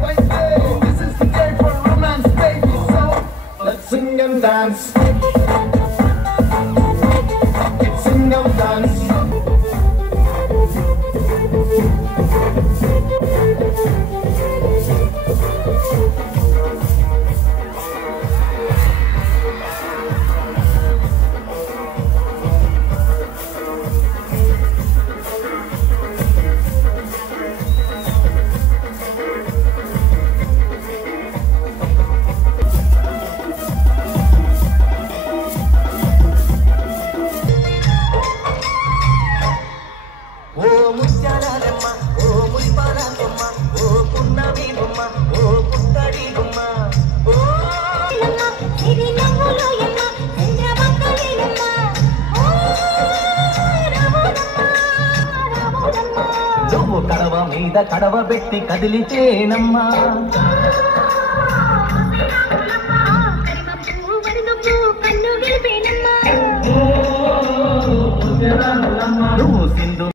This is the day for romance, baby. So let's sing and dance. Sing and dance. కడవ మీద కడవ పెట్టి కదిలిచేనమ్మా నువ్వు